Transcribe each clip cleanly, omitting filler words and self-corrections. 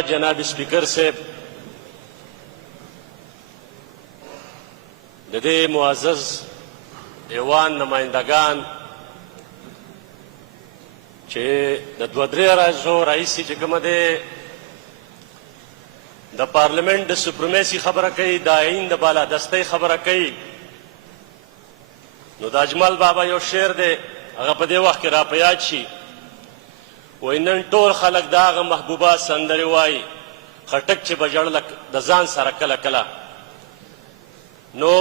بیا جناب سپیکر صاحب د دې معزز ایوان نمایندگان چې د دوه درې ورځو راهیسې چې کومه دی د پارلمنټ د سپریمیسي خبره کوي، د آئین د بالادستۍ خبره کوي، نو د اجمل بابا یو شعر دی هغه په دې وخت کې را په یاد شي، وایي نن ټول خلک د هغه محبوبه سندرې وایي خټک چې به ژړله د ځان سره کله کله. نو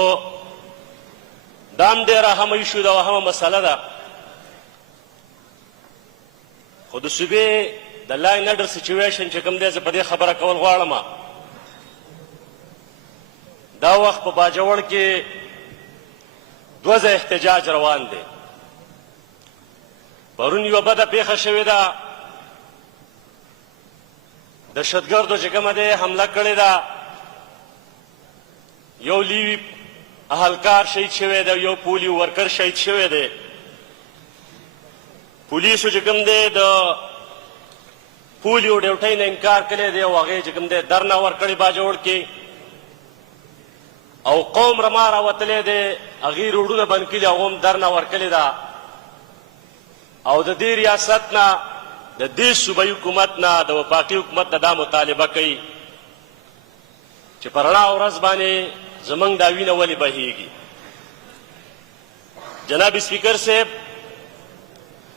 دا هم ډېره اهمه ایشو ده او اهمه مسله ده، خو د صوبې د لاین اډر سچویشن چې کوم دی زه په دې خبره کول غواړم. دا وخت په باجوړ کې دوه ځای احتجاج روان دی. پرون یوه بده پیښه شوې ده، دهشتګردو چې کومه دی حمله کړې ده، یو لیوي اهلکار شهید شوی دی، یو پولیو ورکر شهید شوی دی. پولیسو چې کوم دی د پولیو ډیوټۍ نه انکار کړی دی او هغې چې کوم دی درنه ورکړې باجوړ کې، او قوم رما راوتلی دی، هغې روډونه بند کړي، هغو هم درنه ورکړې ده. او د دې ریاست نه د دې صوبایي حکومت نه د وفاقي حکومت نه دا مطالبه کوي چې په رڼا ورځ باندې زموږ دا وینه ولې بهیږي. جناب سپیکر صاحب،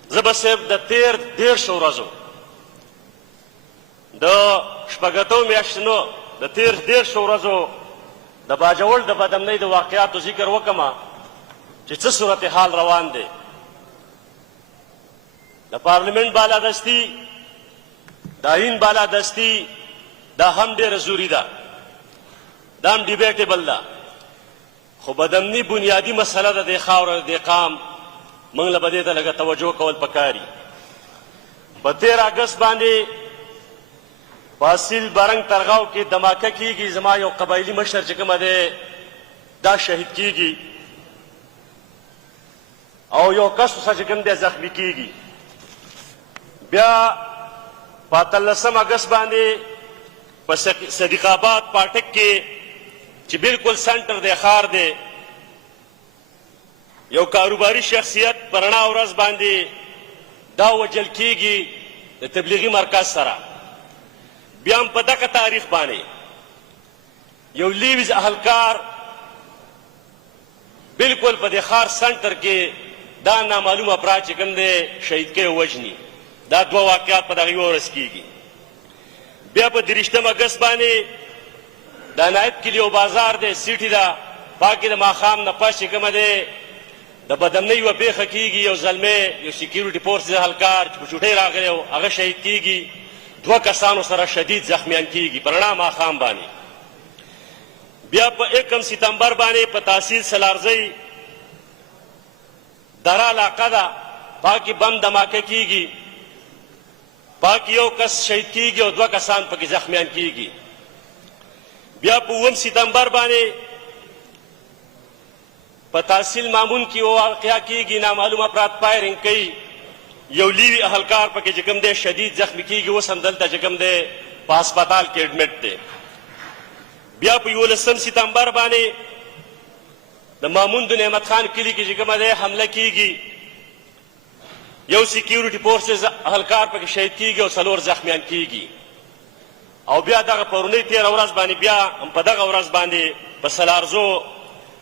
زه به صرف د تېر 13 ورځو د شپږ میاشتو د تېر 13 ورځو د باجوړ د بدامنۍ د واقعاتو ذکر وکړم چې څه صورتحال روان دی. د پارلمنټ بالادستي، د آئین بالادستي دا هم ډېره ضروري ده، دا هم ډیبیټیبل ده، خو بدامني بنیادي مسله ده د خاوره د قام، موږ له به دې ته لږه توجه کول پکاري. په 13 اګست باندې په اصیل برنګ ترغاو کې دماکه کېږي، زما یو قبایلي مشر چې کومه دی دا شهید کېږي او یو کس ورسره چې کوم دی زخمي کېږي. بیا په 18 اګست باندې په صدیق آباد پاټک کې چې بالکل سنټر دی، ښار دی، یو کاروباري شخصیت په رڼا ورځ باندې دا وژل کېږي د تبلیغي مرکز سره. بیا هم په دغه تاریخ باندې یو لیویز اهلکار بالکل په دې ښار سنټر کې دا نامعلوم افراد چې کوم دی شهید کوي وژني. دا دوه واقعات په دغه یوه ورځ کېږي. بیا په 30 اګست باندې د عنایت کلي یو بازار دی، سیټي ده، پاکې د ماښام نه پس چې کومه دی د بدامنۍ یوه پیښه کېږي، یو زلمی یو سیکیورټي فورسز اهلکار چې په چوټۍ راغلی و هغه شهید کېږي، 2 کسانو سره شدید زخمیان کېږي په رڼا ماښام باندې. بیا په 1 ستمبر باندې په تحصیل سلارزۍ دره علاقه ده، پاکې بم دماکه کېږي، پاکې یو کس شهید کېږي او 2 کسان پکې زخمیان کېږي. بیا په 9 ستمبر باندې په تحصیل مامون کې واقعه کېږي، نامعلوم افراد فایرنګ کوي، یو لیوي اهلکار پکې چې کوم دی شدید زخمی کېږي، اوس هم دلته چې کوم دی په هسپتال کې اډمټ دی. بیا په 11 ستمبر باندې د مامون د نعمت خان کلي کې چې کومه دی حمله کېږي، یو سیکیورټي فورسز اهلکار پکې شهید کېږي او 4 زخمیان کېږي. او بیا دغه پرونۍ 13 ورځ باندې بیا هم په دغه ورځ باندې په سلارزو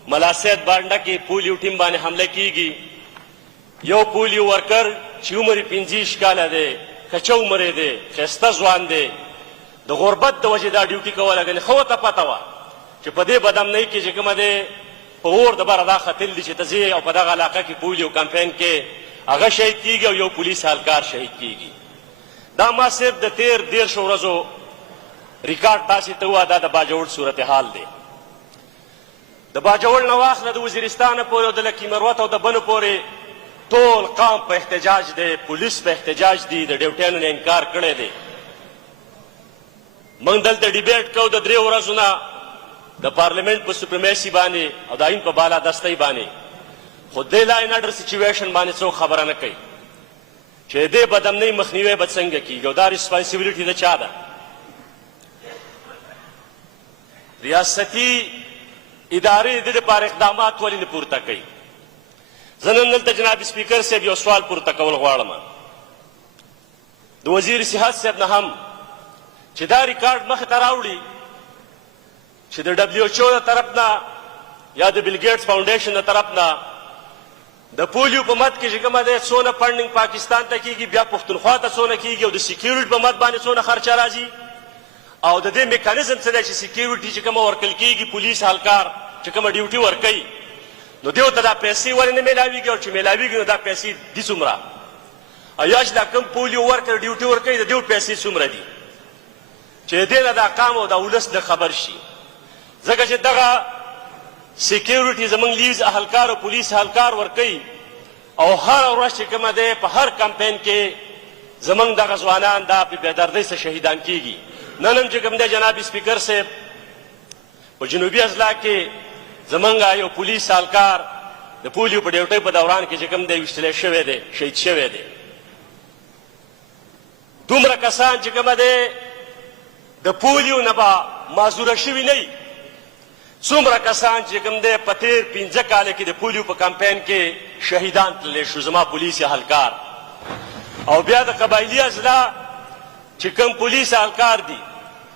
ملاسید بانډه کې پولیو ټیم باندې حمله کېږي، یو پولیو ورکر چې عمر یې 25 کاله دی، کچه عمر یې دی، ښایسته ځوان دی، د غربت د وجې دا ډیوټي کوله، ګنې ښه ورته پته وه چې په دې بدامنۍ کې چې کومه دی په اور د بره دا ختل دي چې ته ځې او په دغه علاقه کې پولیو کمپین کې هغه شهید کېږي او یو پولیس اهلکار شهید کېږي. دا ما صرف د تېر 13 ورځو ریکارډ تاسې ته ووایه، دا د باجوړ صورتحال دی. د باجوړ نه واخله د وزیرستانه پورې او د لکي مروت او د بنو پورې ټول قام په احتجاج دی، پولیس په احتجاج دی، د ډیوټیانو نه انکار کړی دی. موږ دلته ډیبیټ کوو د 3 ورځو نه د پارلمنټ په سپریمیسي باندې او د آئین په بالادستۍ باندې، خو دې لاین اډر سچویشن باندې څوک خبره نه کوي چې دې بدامنۍ مخنیوی به څنګه کېږي او دا ریسپانسیبلیټي د چا ده. ریاستي ادارې د دې لپاره اقدامات ولې نه پورته کوي؟ زه نن دلته جناب سپیکر صاحب یو سوال پورته کول غواړم د وزیر صحت صاحب نه هم چې دا ریکارډ مخې ته راوړي چې د WHO د طرف نه یا د بیل ګیټس فاونډیشن د طرف نه د پولیو په مد کې چې کومه دی څونه فنډینګ پاکستان ته کېږي، بیا پښتونخوا ته څونه کېږي، او د سیکیورټي په مد باندې څونه خرچه راځي، او د دې میکانیزم څه دی چې سیکیورټي چې کومه ورکول کېږي، پولیس هلکار چې کومه ډیوټي ورکوي، نو دیو ته دا پیسې ولې نه میلاویږي، او چې میلاویږي نو دا پیسې دي څومره، او یا چې دا کوم پولیو ورکړي ډیوټي ورکوي د دیو پیسې څومره دي، چې د دې نه دا قام او دا ولس د خبر شي. ځکه چې دغه سیکیورټي زمونږ لیز اهلکار او پولیس اهلکار ورکوي، او هر ورځ چې کومه دی په هر کمپین کې زمونږ دغه ځوانان دا په بېدردۍ سره شهیدان کېږي. نن هم چې کوم دی جناب سپیکر صاحب په جنوبي اضلاع کې زمونږ یو پولیس اهلکار د پولیو په ډیوټۍ په دوران کې چې کوم دی ویشتلی شوی دی، شهید شوی دی. دومره کسان چې کومه دی د پولیو نه به معذوره شوي نه وي، څومره کسان چې کوم دی په تېر 15 کاله کې د پولیو په کمپین کې شهیدان تللی شو زما پولیس اهلکار. او بیا د قبایلي اضلاع چې کوم پولیس اهلکار دي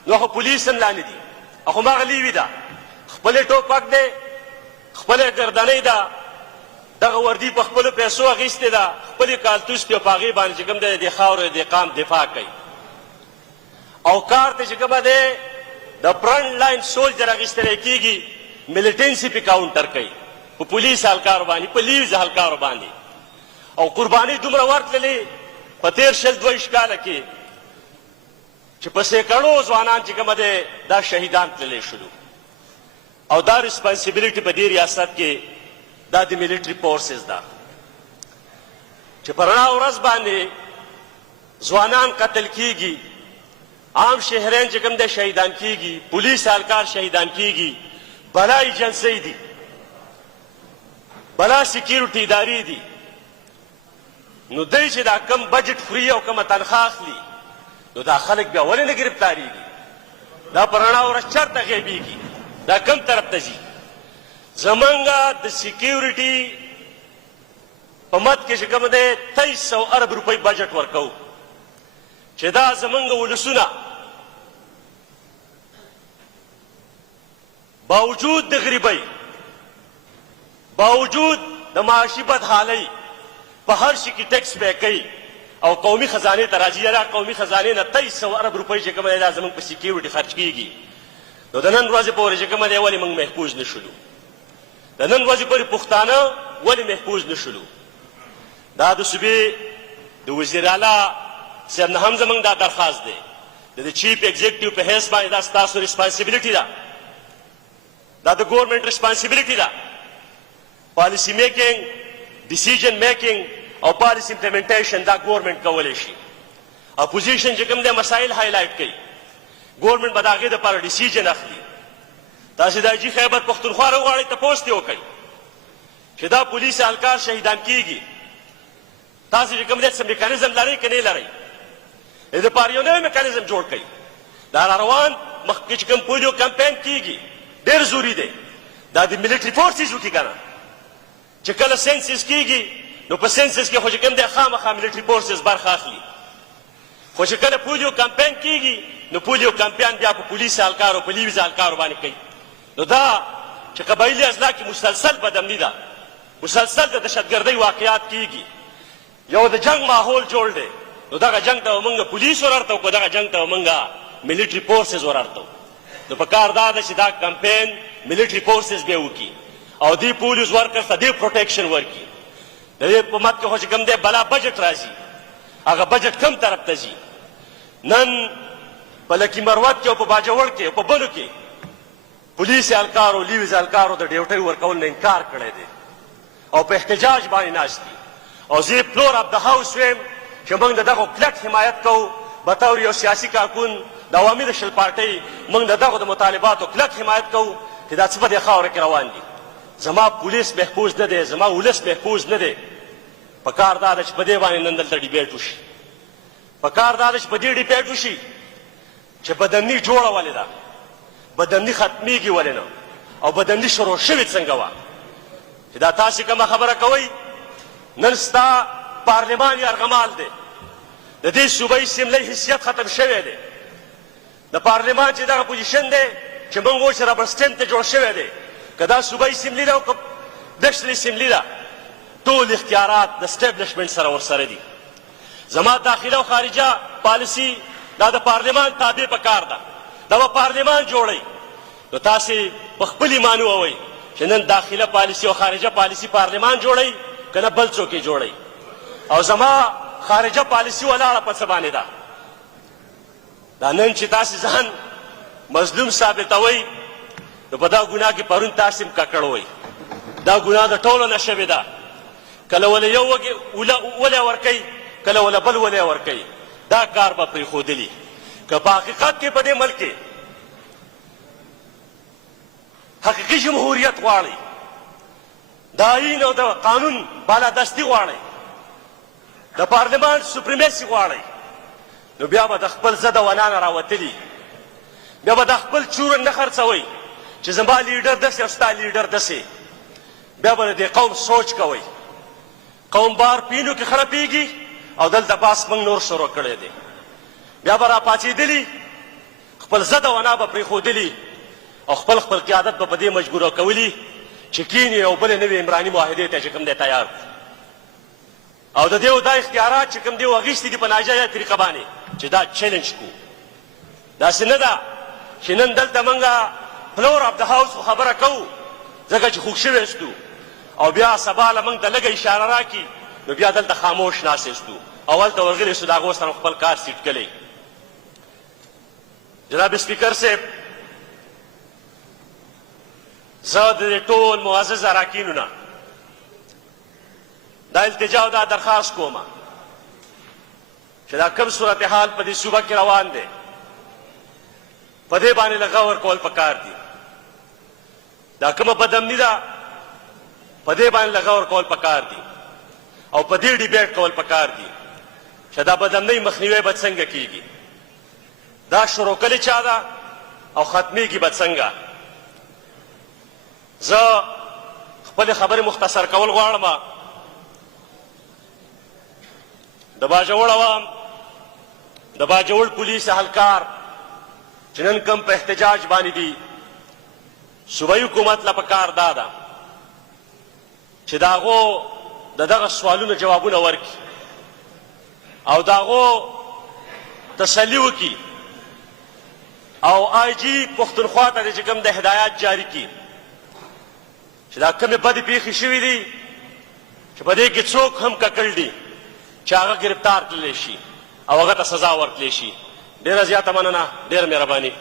نو خو پولیس هم لا نه دي، خو هماغه لیوي ده، خپلې ټوپک دی، خپلې ګردنۍ ده، دغه وردي په خپلو پیسو اخیستې ده، خپلې کالتوس پې په هغې باندې چې کوم دی د خاورې د قام دفاع کوي، او کار ته چې کومه دی د فرنټ لاین سولجر اخیستلی کېږي، ملیټنسي پې کاونټر کوي په پولیس اهلکارو باندې، په لیوز اهلکارو باندې، او قرباني دومره ورتللې په تېر 22 کاله کې چې په سیکړو ځوانان چې کومه دی دا شهیدان تللی شلو. او دا ریسپانسیبلیټي په دې ریاست کې دا د ملیټري فورسز ده چې په رڼا ورځ باندې ځوانان قتل کېږي، عام شهرین چې کوم دی شهیدان کېږي، پولیس اهلکار شهیدان کېږي، بلا ایجنسۍ دي، بلا سیکیورټي ادارې دي، نو دی چې دا کم بجټ فری او کومه تنخواه اخلي نو دا خلک بیا ولې نه ګرفتاریږي؟ دا په رڼا ورځ چېرته غیبېږي؟ دا کم طرف ته ځي؟ زمونږ د سیکیورټي په مد کې چې کوم دی 2300 ارب روپۍ بجټ ورکوو، چې دا زمونږ ولسونه باوجود د غریبۍ، باوجود د معاشي بدحالۍ په هر شي کې ټیکس پې کوي او قومي خزانې ته راځي. دا قومي خزانې نه 2300 ارب روپۍ چې کومه دی دا زمونږ په سیکیورټي خرچ کېږي. نو د نن ورځې پورې چې کومه دی ولې موږ محفوظ نه شولو؟ د نن ورځې پورې پښتانه ولې محفوظ نه شولو؟ دا د صوبې د وزیر اعلی صاحب نه هم زمونږ دا درخواست دی، د چیف ایگزیکټیو په حیث باندې دا ستاسو ریسپانسیبلیټي ده، دا د ګورنمنټ ریسپانسیبلیټي ده. پالیسي میکینګ، ډیسیژن میکینګ او پالیسي امپلیمنټیشن دا ګورنمنټ کولی شي. اپوزیشن چې کوم دی مسایل هایلایټ کوي، ګورنمنټ به د هغې دپاره ډیسیژن اخلي. تاسې د حاجي خیبر پښتونخوا راوغواړئ، تپوس دې وکئ چې دا پولیس اهلکار شهیدان کېږي، تاسې چې کوم دی څه میکانیزم لرئ که نه لرئ؟ د دې دپاره یو نوی میکانیزم جوړ کړئ. دا راروان مخکې چې کوم پولیو کمپین کېږي ډېر ضروري دی دا د ملیټري فورسز وکړي که نه، چې کله سینسس کېږي نو په سینسس کې خو چې کوم دی خامخا ملیټري فورسز برخه اخلي، خو چې کله پولیو کمپین کېږي نو پولیو کمپین بیا په پولیس اهلکارو په لیوز اهلکارو باندې کوي. نو دا چې قبایلي اضلاع کې مسلسل بدامني ده، مسلسل د دهشتګردۍ واقعات کېږي، یو د جنگ ماحول جوړ دی، نو دغه جنگ ته به موږ پولیس ورارتو کو، دغه جنگ ته به موږ ملیټري فورسز ورارتو. نو په کار دا ده چې دا کمپین ملیټري فورسز بیا وکړي او دې پولیس ورکرز ته دې پروټیکشن ورکړي. د دې په مد کې خو چې کوم دی بلا بجټ راځي، هغه بجټ کم طرف ته ځي؟ نن په لکي مروت کې او په باجوړ کې او په بلو کې پولیس اهلکارو لیوز اهلکارو د ډیوټۍ ورکول نه انکار کړی دی او په احتجاج باندې ناست دي. او زه فلور اف د هاوس ویم چې موږ د دغو کلک حمایت کوو بطور یو سیاسي کارکون د عوامي نشل پارټۍ، موږ د دغو د مطالباتو کلک حمایت کوو چې دا څه په دې خاوره کې روان دي. زما پولیس محفوظ نه دی، زما ولس محفوظ نه دی. په کار دا ده چې په دې باندې نن دلته ډیبیټ وشي، په کار دا ده چې په دې ډیبیټ وشي چې بدامني جوړه ولې ده، بدمني ختمیږي ولې نه او بدمني شروع شوې څنګه وه چې دا تاسې کومه خبره کوئ نن ستا پارلمان یرغمال دی د دې صوبایي اسمبلۍ حیثیت ختم شوی دی د پارلمان چې دغه پوزیشن دی چې موږ وایو چې ربر سټمپ ته جوړ شوی دی که دا صوبایي اسمبلي ده او که نشنل اسمبلي ده ټول اختیارات د اسټیبلشمنټ سره ورسره دي زما داخله او خارجه پالیسي دا د پارلمان تابع پکار ده دا به پارلمان جوړوي نو تاسې په خپل ایمان ووایئ چې نن داخله پالیسي او خارجه پالیسي پارلمان جوړوي که نه بل څوک یې جوړوي او زما خارجه پالیسي ولاړه په څه باندې ده دا نن چې تاسې ځان مظلوم ثابتوئ نو په دا ګناه کې پرون تاسې هم ککړ وئ دا ګناه د ټولو نه شوې ده کله وله یو ولی ورکوي کله وله بل ولی ورکوي دا کار به پرېښودلي که په حقیقت کې په دې ملک کې حقیقي جمهوریت غواړئ د آیین او د قانون بالادستي غواړئ د پارلمان سوپریمیسي غواړئ نو بیا به د خپل زده ونا نه راوتلي بیا به د خپل چور نه خرڅوئ چې زما لیډر داسې او ستا لیډر داسې بیا به د دې قوم سوچ کوئ قوم بار پینو کې خړپېږي او دلته باس موږ نور شروع کړی دی بیا به راپاڅېدلي خپل زده ونا به پرېښودلي او خپل قیادت به په دې مجبوره کولي چې کینې او بلې نوې عمراني معاهدې ته چې کوم دی تیار او د دې دا اختیارات چې کوم دی واخیستي دي په ناجایزه طریقه باندې چې دا چیلنج کو داسې نه ده چې نن دلته موږ فلور اف د هاوس خبره کوو ځکه چې خوږ شوي استو او بیا سبا له موږ ته لږه اشاره راکړي نو بیا دلته خاموش ناستو اول ته ورغلي سو د هغو سره خپل کار سیټ کلی جناب سپیکر صاحب زه د ټول معزز اراکینو نه دا التجا او دا درخواست کومه چې دا کوم صورتحال په دې صوبه کې روان دی په دې باندې لږ غور کول پکار دي دا کومه بدامني ده په دې باندې لږ غور کول پکار دي او په دې ډیبیټ کول پکار دي چې دا بدامنۍ مخنیوی به څنګه کیږي دا شروع کلی چا ده او ختمیږي به څنګه زه خپلې خبرې مختصر کول غواړم د باجوړ عوام د باجوړ پولیس اهلکار چې نن کوم په احتجاج باندې دي صوبایي حکومت له پکار دا ده چې د هغو د دغه سوالونو جوابونه ورکړي او د هغو تسلي وکړي او آی جي پښتونخوا ته چې کوم د هدایات جاري کړي چې دا کومې بدې پیښې شوي دي چې په دې کې څوک هم ککړ دي چې هغه گرفتار کړلی شي او هغه ته سزا ورکړلی شي ډېره زیاته مننه ډېره مهرباني